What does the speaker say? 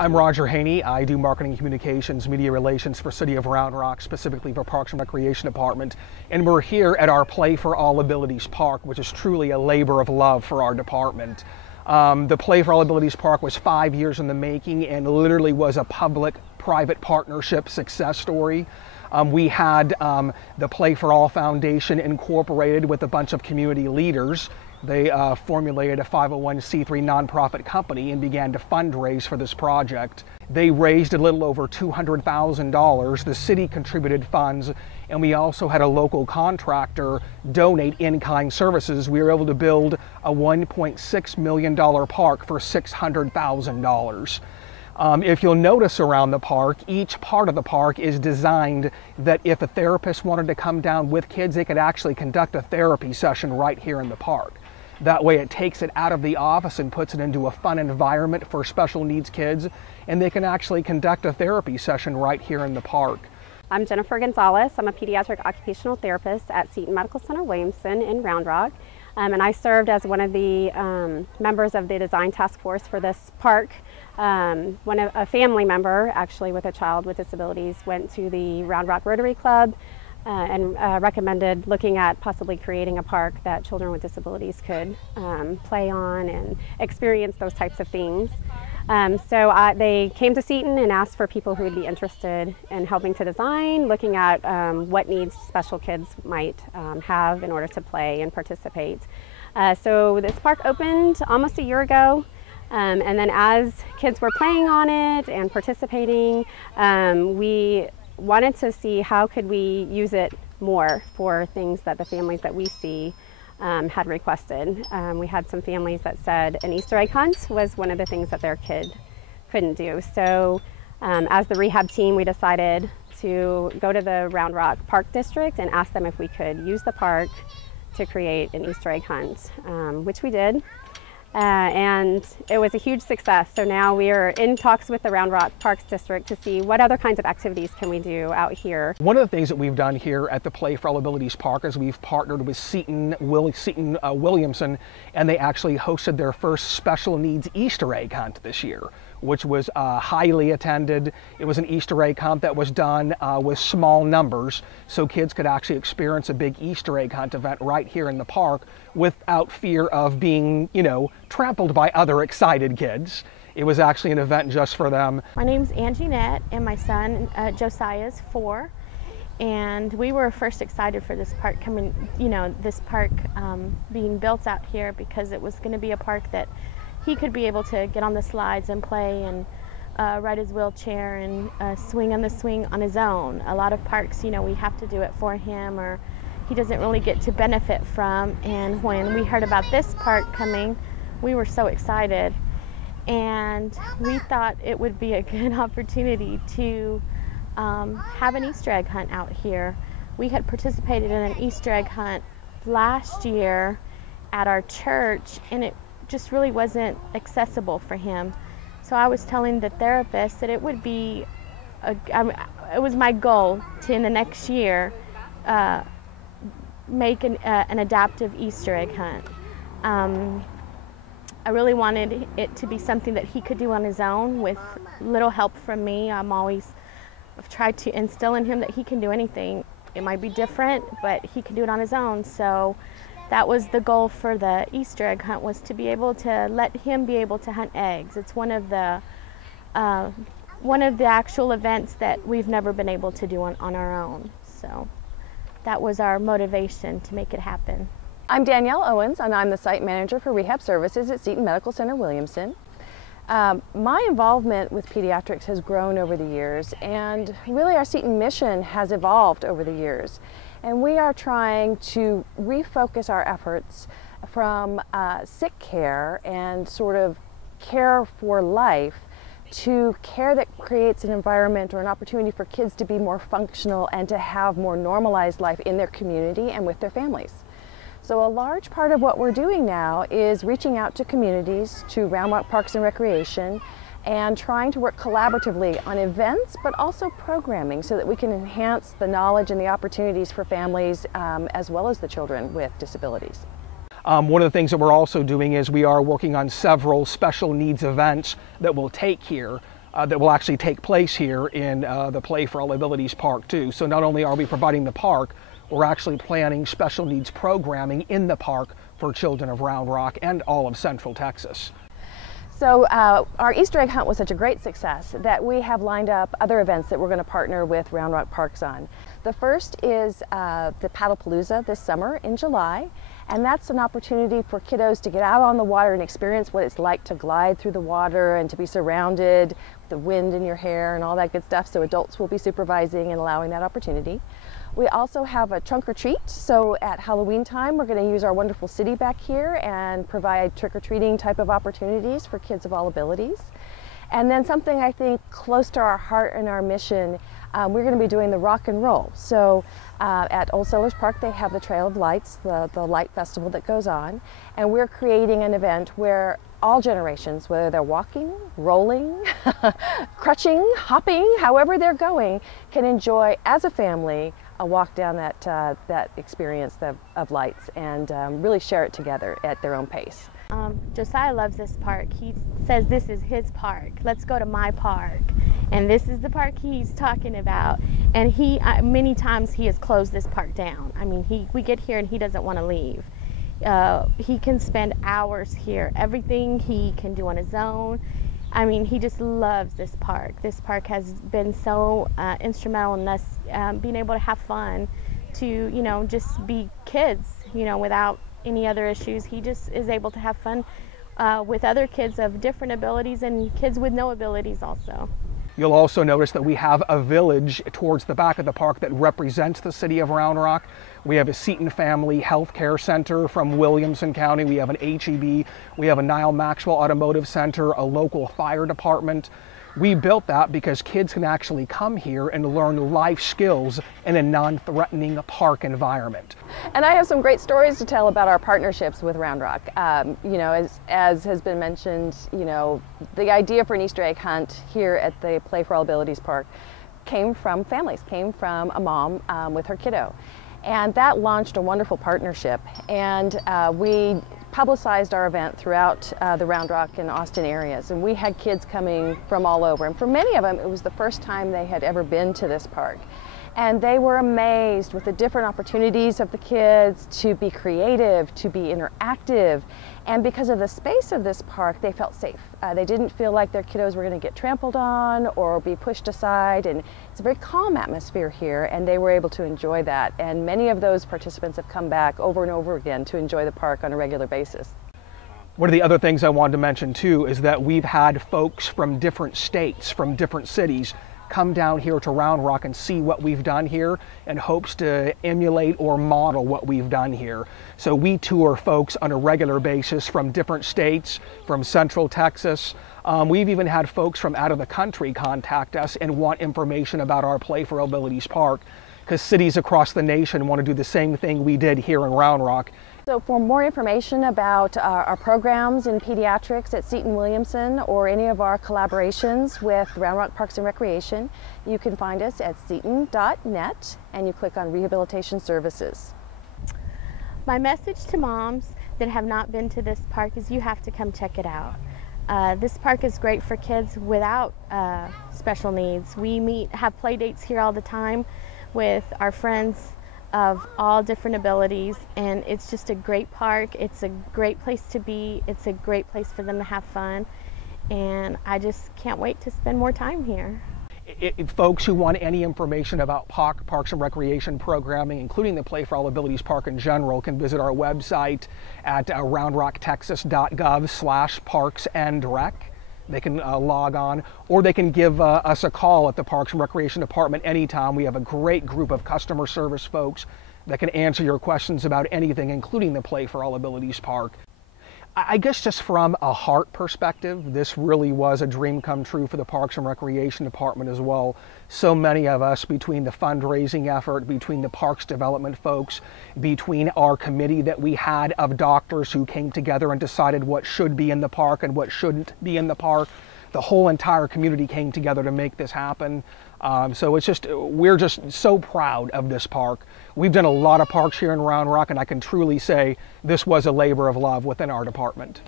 I'm Roger Haney. I do marketing communications, media relations for City of Round Rock, specifically for Parks and Recreation Department. And we're here at our Play for All Abilities Park, which is truly a labor of love for our department. The Play for All Abilities Park was 5 years in the making and literally was a public-private partnership success story. We had the Play for All Foundation incorporated with a bunch of community leaders. They formulated a 501c3 nonprofit company and began to fundraise for this project. They raised a little over $200,000. The city contributed funds, and we also had a local contractor donate in-kind services. We were able to build a $1.6 million park for $600,000. If you'll notice around the park, each part of the park is designed that if a therapist wanted to come down with kids, they could actually conduct a therapy session right here in the park. That way it takes it out of the office and puts it into a fun environment for special needs kids, and they can actually conduct a therapy session right here in the park. I'm Jennifer Gonzalez. I'm a pediatric occupational therapist at Seton Medical Center Williamson in Round Rock. And I served as one of the members of the design task force for this park. A family member, actually with a child with disabilities, went to the Round Rock Rotary Club and recommended looking at possibly creating a park that children with disabilities could play on and experience those types of things. So they came to Seton and asked for people who would be interested in helping to design, looking at what needs special kids might have in order to play and participate. So this park opened almost a year ago. And then as kids were playing on it and participating, we wanted to see how could we use it more for things that the families that we see had requested. We had some families that said an Easter egg hunt was one of the things that their kid couldn't do. So as the rehab team, we decided to go to the Round Rock Park District and ask them if we could use the park to create an Easter egg hunt, which we did. And it was a huge success. So now we are in talks with the Round Rock Parks District to see what other kinds of activities can we do out here. One of the things that we've done here at the Play for All Abilities Park is we've partnered with Seton Williamson, and they actually hosted their first special needs Easter egg hunt this year, which was highly attended. It was an Easter egg hunt that was done with small numbers, so kids could actually experience a big Easter egg hunt event right here in the park without fear of being, trampled by other excited kids. It was actually an event just for them. My name's Angie Nett, and my son Josiah is 4. And we were first excited for this park being built out here because it was going to be a park that he could be able to get on the slides and play and ride his wheelchair and swing on the swing on his own. A lot of parks, we have to do it for him, or he doesn't really get to benefit from. And when we heard about this park coming, we were so excited. And we thought it would be a good opportunity to have an Easter egg hunt out here. We had participated in an Easter egg hunt last year at our church, and it just really wasn't accessible for him. So I was telling the therapist that it would be, it was my goal to, in the next year, make an adaptive Easter egg hunt. I really wanted it to be something that he could do on his own with little help from me. I've tried to instill in him that he can do anything. It might be different, but he can do it on his own. So that was the goal for the Easter egg hunt, was to be able to let him be able to hunt eggs. It's one of the actual events that we've never been able to do on our own. So that was our motivation to make it happen. I'm Danielle Owens, and I'm the site manager for rehab services at Seton Medical Center Williamson. My involvement with pediatrics has grown over the years, and really our Seton mission has evolved over the years. And we are trying to refocus our efforts from sick care and sort of care for life to care that creates an environment or an opportunity for kids to be more functional and to have more normalized life in their community and with their families. So a large part of what we're doing now is reaching out to communities, to Round Rock Parks and Recreation, and trying to work collaboratively on events, but also programming, so that we can enhance the knowledge and the opportunities for families as well as the children with disabilities. One of the things that we're also doing is we are working on several special needs events that we'll take here. that will actually take place here in the Play for All Abilities Park too. So not only are we providing the park, we're actually planning special needs programming in the park for children of Round Rock and all of Central Texas. So our Easter egg hunt was such a great success that we have lined up other events that we're going to partner with Round Rock Parks on. The first is the Paddlepalooza this summer in July, and that's an opportunity for kiddos to get out on the water and experience what it's like to glide through the water and to be surrounded with the wind in your hair and all that good stuff. So adults will be supervising and allowing that opportunity. We also have a trunk or treat. So at Halloween time, we're going to use our wonderful city back here and provide trick-or-treating type of opportunities for kids of all abilities. And then something I think close to our heart and our mission, we're going to be doing the rock and roll. So at Old Settlers Park, they have the Trail of Lights, the light festival that goes on. And we're creating an event where all generations, whether they're walking, rolling, crutching, hopping, however they're going, can enjoy as a family a walk down that experience of lights and really share it together at their own pace. Josiah loves this park. He says this is his park. Let's go to my park. And this is the park he's talking about. And many times he has closed this park down. I mean, we get here and he doesn't want to leave. He can spend hours here. Everything he can do on his own. I mean, he just loves this park. This park has been so instrumental in us being able to have fun, to, just be kids, without any other issues. He just is able to have fun with other kids of different abilities and kids with no abilities also. You'll also notice that we have a village towards the back of the park that represents the city of Round Rock. We have a Seton Family Health Care Center from Williamson County. We have an HEB. We have a Nile Maxwell Automotive Center, a local fire department. We built that because kids can actually come here and learn life skills in a non-threatening park environment. And I have some great stories to tell about our partnerships with Round Rock. As has been mentioned, the idea for an Easter egg hunt here at the Play for All Abilities Park came from families, came from a mom with her kiddo. And that launched a wonderful partnership. And we publicized our event throughout the Round Rock and Austin areas, and we had kids coming from all over, and for many of them it was the first time they had ever been to this park, and they were amazed with the different opportunities of the kids to be creative, to be interactive, and because of the space of this park they felt safe. They didn't feel like their kiddos were going to get trampled on or be pushed aside, and it's a very calm atmosphere here, and they were able to enjoy that, and many of those participants have come back over and over again to enjoy the park on a regular basis. One of the other things I wanted to mention too is that we've had folks from different states, from different cities, come down here to Round Rock and see what we've done here in hopes to emulate or model what we've done here. So we tour folks on a regular basis from different states, from Central Texas. We've even had folks from out of the country contact us and want information about our Play for All Abilities Park, because cities across the nation want to do the same thing we did here in Round Rock. So for more information about our programs in pediatrics at Seton Williamson or any of our collaborations with Round Rock Parks and Recreation, you can find us at seton.net and you click on Rehabilitation Services. My message to moms that have not been to this park is you have to come check it out. This park is great for kids without special needs. We have play dates here all the time with our friends of all different abilities, and it's just a great park. It's a great place to be. It's a great place for them to have fun, and I just can't wait to spend more time here. Folks who want any information about Parks and Recreation programming, including the Play for All Abilities Park in general, can visit our website at roundrocktexas.gov/parksandrec. They can log on, or they can give us a call at the Parks and Recreation Department anytime. We have a great group of customer service folks that can answer your questions about anything, including the Play for All Abilities Park. I guess just from a heart perspective, this really was a dream come true for the Parks and Recreation Department as well. So many of us, between the fundraising effort, between the parks development folks, between our committee that we had of doctors who came together and decided what should be in the park and what shouldn't be in the park, the whole entire community came together to make this happen. So we're just so proud of this park. We've done a lot of parks here in Round Rock, and I can truly say this was a labor of love within our department.